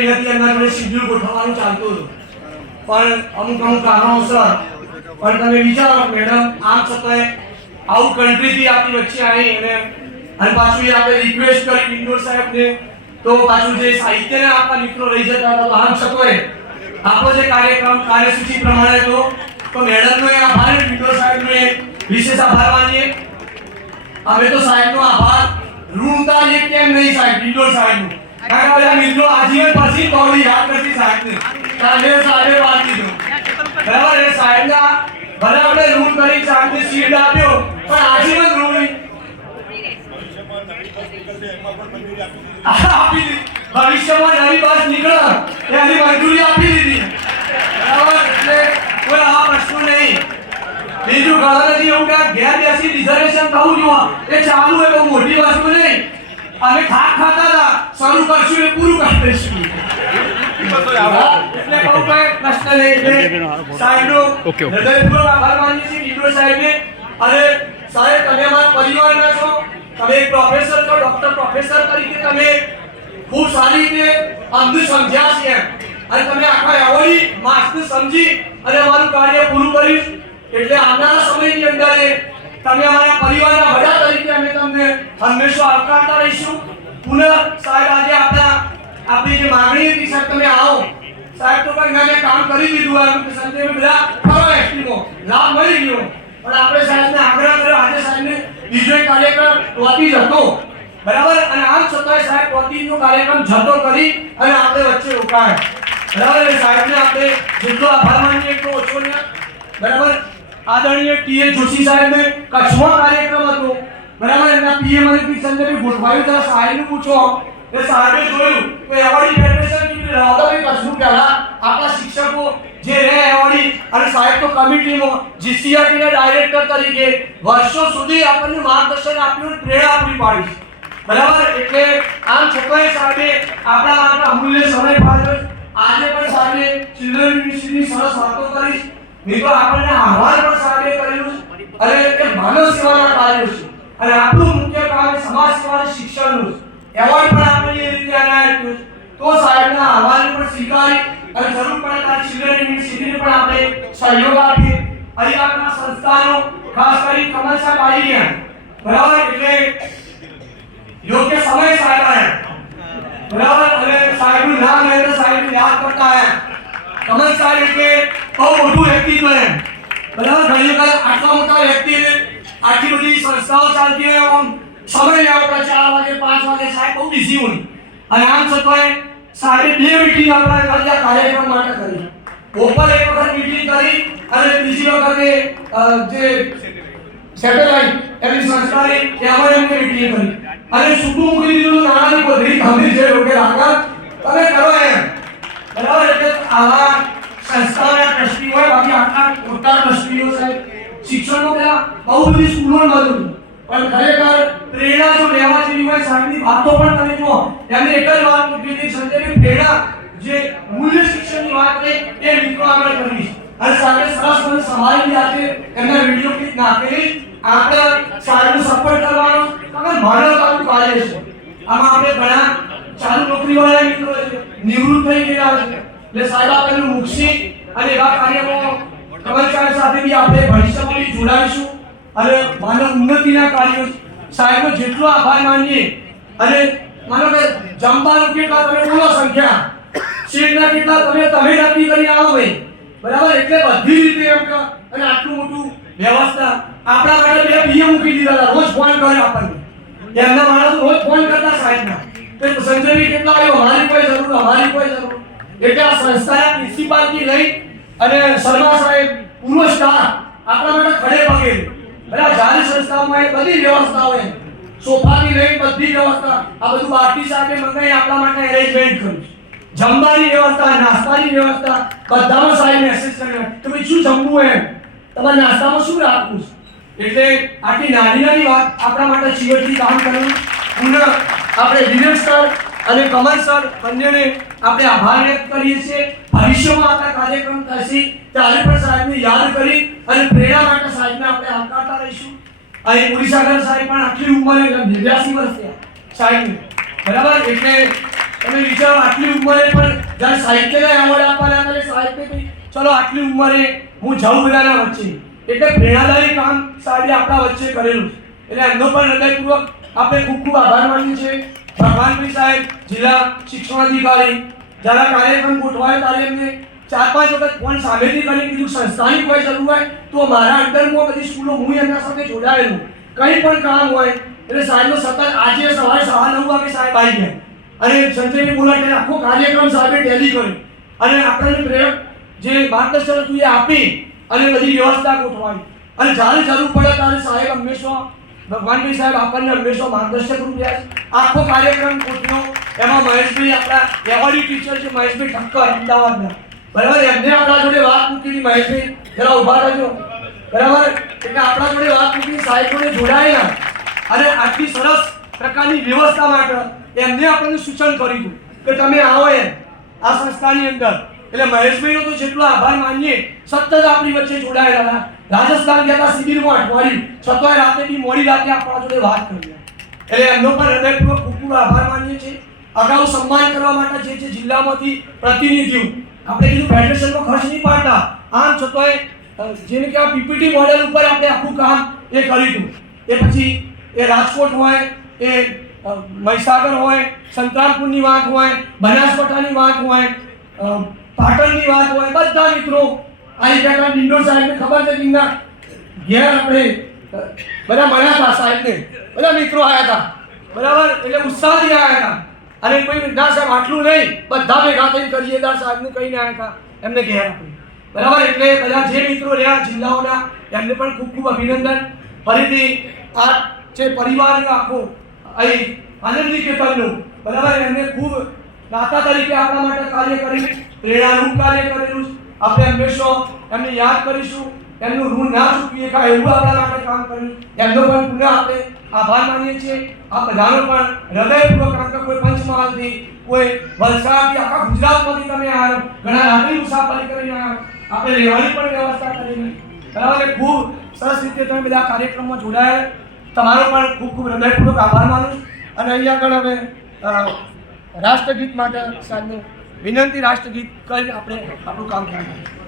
કરી નથી, એમના જોડે શિડ્યુલ ગોઠવવાનું ચાલતું હતું, પણ અમુક કારણોસર પણ તમે વિચારો મેડમ આમ છતાંય આઉટ કન્ટ્રીથી આપણી વચ્ચે આવી અને પાછું એ આપણે રિક્વેસ્ટ કરી પિંડોર સાહેબને, તો પાછું જે સાહિત્યને આપણા મિત્રો લઈ જતા હતા, તો આમ છતાંય આપણો જે કાર્યસૂચિ પ્રમાણે તો મેડમનો આભાર, પિંડોર સાહેબનો વિશેષ આભાર માનીએ. અમે તો સાહેબનો આભાર ઋણતા જે કેમ નહીં સાહેબ, પિંડોર સાહેબનો, કારણ કે બધા મિત્રો આજીવન પછી બહુ યાદ કરતી સાહેબને, કાલે સાહેબે વાત કીધું બરાબર. એ સાહેબના ભલે આપણે ઋણ કરી સાહેબને શીલ્ડ આપ્યો, પણ આજીવન ઋણ આપી દીધી. ભવિષ્યમાં નવી બસ નીકળે એની મંજૂરી આપી દીધી બરાબર. એટલે કોઈ આ પ્રશ્ન નહીં. બીજું ઘણાથી એવું કે ઘેર બેસી રિઝર્વેશન થવું જોઈએ, એ ચાલુ એ બહુ મોટી વસ્તુ નહીં. અમે ખાતા હતા, શરૂ કરશું એ પૂરું કરી દઈશું, એટલે બહુ કઈ પ્રશ્ન નહીં. સાહેબનો હૃદયપૂર્વક આભાર માનીએ છીએ પિંડોર સાહેબને. અને સાહેબ તમે અમારા પરિવારના છો, તમે એક પ્રોફેસર છો, ડોક્ટર પ્રોફેસર તરીકે તમે ખૂબ સારી રીતે અમને સમજ્યા છે અને તમે આખા એવોર્ડી માર્ક્સને સમજી અને અમારું કાર્ય પૂરું કર્યું. એટલે આવનારા સમયની અંદર તમે અમારા પરિવારના વડા તરીકે અમે તમને હંમેશા આવકારતા રહીશું. પુનઃ સાહેબ આજે આપણી જે માંગણી હતી સાહેબ તમે આવો, સાહેબ તો પણ મેં કામ કરી દીધું, સંજયભાઈ બધા ફરો એસટીનો લાભ મળી ગયો, પણ આપણે સાહેબને આગ્રહ કર્યો આજે સાહેબને બીજો એક કાર્યક્રમ ટોટી જતો બરાબર, અને આમ છતાંય સાહેબ ટોટીનો કાર્યક્રમ જતો કરી અને આપણે વચ્ચે રોકાયા બરાબર. એ સાહેબને આપણે જેટલો આભાર માનીએ એટલો ઓછો ને બરાબર. આદરણીય ટીએ જોશી સાહેબને કચ્છમાં કાર્યક્રમ હતો બરાબર, એમના પીએમ અને સંજયભાઈ ગોઠવાયું, ત્યારે સાહેબને પૂછો એ સાહેબે જોયું તો એવોર્ડી ફેડરેશન ની રાવદાભાઈ કચ્છનું પહેલા આપણા શિક્ષકો જે રહે એવોર્ડી, અને સાહેબ તો કમિટીમાં જીસીઆરટી ના ડાયરેક્ટર તરીકે વર્ષો સુધી આપણને માર્ગદર્શન આપ્યું, પ્રેરણા પૂરી પાડી બરાબર. એટલે આમ છતાંય સાહેબે આપણા માટે અમૂલ્ય સમય ફાળવ્યો. આજે પણ સાહેબે ચિલ્ડ્રન યુનિવર્સિટીની સરસ વાતો કરી, મિત્રો આપણને આહ્વાન પણ સાહેબે કરેલું, અને એ માનવ સેવાના કાર્યો છે, અને આપણું મુખ્ય કામ સમાજ સેવા અને શિક્ષણનું એવોર્ડ પણ આપણે એ રીતે આપ્યું. તો સાહેબના આહ્વાનને પણ સ્વીકારી અને જરૂર પડે ત્યારે ચિલ્ડ્રન યુનિવર્સિટીને પણ આપણે સહયોગ આપીએ. અહીં આપણા સંસ્થાનો ખાસ કરી કમલ સાહેબ આવી ગયા બરાબર, એટલે યોગ્ય સમય સાહેબ આવ્યા બરાબર, અને સાહેબનું નામ લે તો સાહેબને યાદ કરતા આવ્યા. કમલ સાહેબ એટલે બહુ મોટું વ્યક્તિત્વ એમ બરાબર. ઘણી વખત આટલા મોટા વ્યક્તિ આટલી બધી સંસ્થાઓ ચાલતી હોય, આમ સમય લેવો પડે, 4 વાગે 5 વાગે સાહેબ બહુ બિઝી હોય, અને આમ છતાંય સાહેબે 2 મીટિંગ આપણા કાર્યક્રમ માટે કરી. બપોરે એક વખત મીટિંગ કરી અને બીજી વખતે જે સેટેલાઇટ એવી સંસ્થાની એમાં એમને મીટિંગ કરી અને સુકું મૂકી દીધું. નાણાની પધરી ગંભીર છે લોકો આગળ તમે કરો એમ બરાબર. એટલે આવા સંસ્થાના ટ્રસ્ટી હોય, બાકી આટલા મોટા ટ્રસ્ટીઓ સાહેબ શિક્ષણનો પેલા બહુ બધી સ્કૂલો બધું, પણ ખરેખર પ્રેરણા જો લેવા જેવી હોય સાહેબની વાતો પણ તમે જુઓ, એમને એક જ વાત મૂકી હતી સંજયભાઈ, પ્રેરણા જે મૂલ્ય શિક્ષણની વાત છે એ મિત્રો આગળ કરવી, અને સાહેબે સરસ મને સંભાળી આજે એમના વિડીયો ક્લિપ નાખેલી. આપણે સાહેબનો સપોર્ટ કરવાનો કારણ માનવતાનું કાર્ય છે. આમાં આપણે ઘણા ચાલુ નોકરીવાળા મિત્રો છે, નિવૃત્ત થઈ ગયા છે, એટલે સાહેબ આપણને મુક્ષી અને એવા કાર્યમાં કમલ સાહેબ સાથે બી આપણે ભવિષ્યમાં જોડાઈશું અને માનવ ઉન્નતિના કાર્યો સાહેબનો જેટલો આભાર માનીએ. અને માનો કે જમવાનું કેટલા તમે બોલો સંખ્યા, સીટના કેટલા તમે નક્કી કરી આવો ભાઈ બરાબર. એટલે બધી રીતે એમ કે અને આટલું મોટું વ્યવસ્થા આપણા માટે 2 પીએમ મૂકી દીધા, રોજ ફોન કરે આપણને, એમના માણસો રોજ ફોન કરતા સાહેબના તો સંજયભાઈ કેટલા આવ્યો, અમારી કોઈ જરૂર. એટલે આ સંસ્થાના પ્રિન્સિપાલથી લઈ અને શર્મા સાહેબ પૂરો સ્ટાફ આપણા માટે ખડે પગે બરાબર. જારી સંસ્થામાં બધી વ્યવસ્થા હોય, સોફાથી લઈ બધી વ્યવસ્થા આ બધું બાકી સાહેબે મંગાઈ આપણા માટે અરેન્જમેન્ટ કર્યું. જમવાની વ્યવસ્થા, નાસ્તાની વ્યવસ્થા બધામાં સાહેબ મેસેજ કર્યો કે ભાઈ શું જમવું એમ, તમારે નાસ્તામાં શું રાખવું છે. એટલે આટલી નાની વાત આપણા માટે જીવનથી કામ કર્યું. પુનઃ આપણે વિવેક સર અને કમલ સર બંનેને આપણે આભાર વ્યક્ત કરીએ છીએ. ભવિષ્યમાં આપણા કાર્યક્રમ થશે ત્યારે પણ સાહેબને યાદ કરી અને પ્રેરણા માટે સાહેબને આપણે આવકારતા રહીશું. અને પુરીસાગર સાહેબ પણ આટલી ઉંમરે 82 વર્ષ થયા સાહેબને બરાબર. એટલે તમે વિચારો આટલી ઉંમરે પણ જ્યારે સાહિત્યને એવોર્ડ આપવાના ત્યારે સાહિત્ય ચલો આટલી ઉંમરે હું જાઉં બધાના વચ્ચે એટલે પ્રેરણાદાયી કામ સાહેબે આપણા વચ્ચે કરેલું છે એટલે એમનો પણ હૃદયપૂર્વક આપણે ખૂબ ખૂબ આભાર માનીએ છીએ ભગવાનભાઈ સાહેબ જિલ્લા શિક્ષણાધિકારી જ્યારે કાર્યક્રમ ગોઠવાયો ત્યારે એમને 4-5 વખત ફોન સામેથી કરી કીધું સંસ્થાની કોઈ જરૂર હોય તો મારા અંડરમાં બધી સ્કૂલો હું એમના સાથે જોડાયેલું કંઈ પણ કામ હોય એટલે સાહેબનો સતત આજે સવારે 9:30 વાગે સાહેબ આવી ગયા અને સંજયની બોલાવીને આખો કાર્યક્રમ સાહેબે ટેલી કર્યો અને આપણને પ્રેરક જે માર્ગદર્શન હતું એ આપી અને બધી વ્યવસ્થા ગોઠવાઈ અને જ્યારે જરૂર પડે ત્યારે સાહેબ હંમેશા ભગવાનભાઈ સાહેબ આપણને હંમેશા માર્ગદર્શક રૂપ રહ્યા છે આખો કાર્યક્રમ ગોઠવ્યો એમાં મહેશભાઈ આપણા એવોર્ડી ટીચર છે મહેશભાઈ ઠક્કર અમદાવાદના બરાબર એમને આપણા જોડે વાત મૂકી મહેશભાઈ જરા ઊભા રહેજો બરાબર એટલે આપણા જોડે વાત મૂકી સાહેબ જોડે જોડાયેલા અને આટલી સરસ પ્રકારની વ્યવસ્થા માટે એમને આપણને સૂચન કર્યું કે તમે આવો એમ આ સંસ્થાની અંદર એટલે મહેશભાઈનો તો જેટલો આભાર માનીએ સતત આપણી વચ્ચે જોડાયેલા રાજસ્થાન ગયા હતા શિબિરમાં અઠવાડિયું છતાંય રાતે બી મોડી રાતે આપણા જોડે વાત કરી એટલે એમનો પણ હૃદયપૂર્વક ખૂબ ખૂબ આભાર માનીએ છીએ અગાઉ સન્માન કરવા માટે જે જિલ્લામાંથી પ્રતિનિધિઓ આપણે કીધું ફેડરેશનનો ખર્ચ નહીં પાડતા આમ છતાંય જેને કે આ પીપીટી મોડેલ ઉપર આપણે આખું કામ એ કર્યું હતું એ પછી એ રાજકોટ હોય એ મહીસાગર હોય સંતરામપુરની વાત હોય બનાસકાંઠાની વાત હોય પાટણની વાત હોય બધા મિત્રો આવી ગયા ડિંડોર સાહેબને ખબર છે કે ઘેર આપણે બધા મળ્યા હતા સાહેબને બધા મિત્રો આવ્યા હતા બરાબર એટલે ઉત્સાહથી આવ્યા હતા અને કોઈ ના સાહેબ આટલું નહીં બધા ભેગા થઈને કરીએ દાર સાહેબનું કહીને આવ્યા હતા એમને ઘેર આપણે બરાબર એટલે બધા જે મિત્રો રહ્યા જિલ્લાઓના એમને પણ ખૂબ ખૂબ અભિનંદન ફરીથી આ જે પરિવારનો આખો અહીં આનંદ નિકેતનનું બરાબર એમને ખૂબ દાતા તરીકે આપણા માટે કાર્ય કરી પ્રેરણારૂપ કાર્ય કરેલું આપણે હંમેશા એમને યાદ કરીશું એમનું ઋણ ના ચૂકવીએ કાંઈ એવું આપણા માટે કામ કર્યું એમનો પણ પુનઃ આપણે આભાર માનીએ છીએ આ બધાનો પણ હૃદયપૂર્વક કારણ કે કોઈ પંચમહાલથી કોઈ વલસાડથી આખા ગુજરાતમાંથી તમે આવ્યો ઘણા રાત્રિ મુસાફરી કરીને આવ્યા આપણે રહેવાની પણ વ્યવસ્થા કરેલી બરાબર ખૂબ સરસ રીતે તમે બધા કાર્યક્રમમાં જોડાયા તમારો પણ ખૂબ ખૂબ હૃદયપૂર્વક આભાર માનું અને અહીંયા આગળ હવે રાષ્ટ્રગીત માટે સાહેબને વિનંતી રાષ્ટ્રગીત કરી આપણે આપણું કામ કરીએ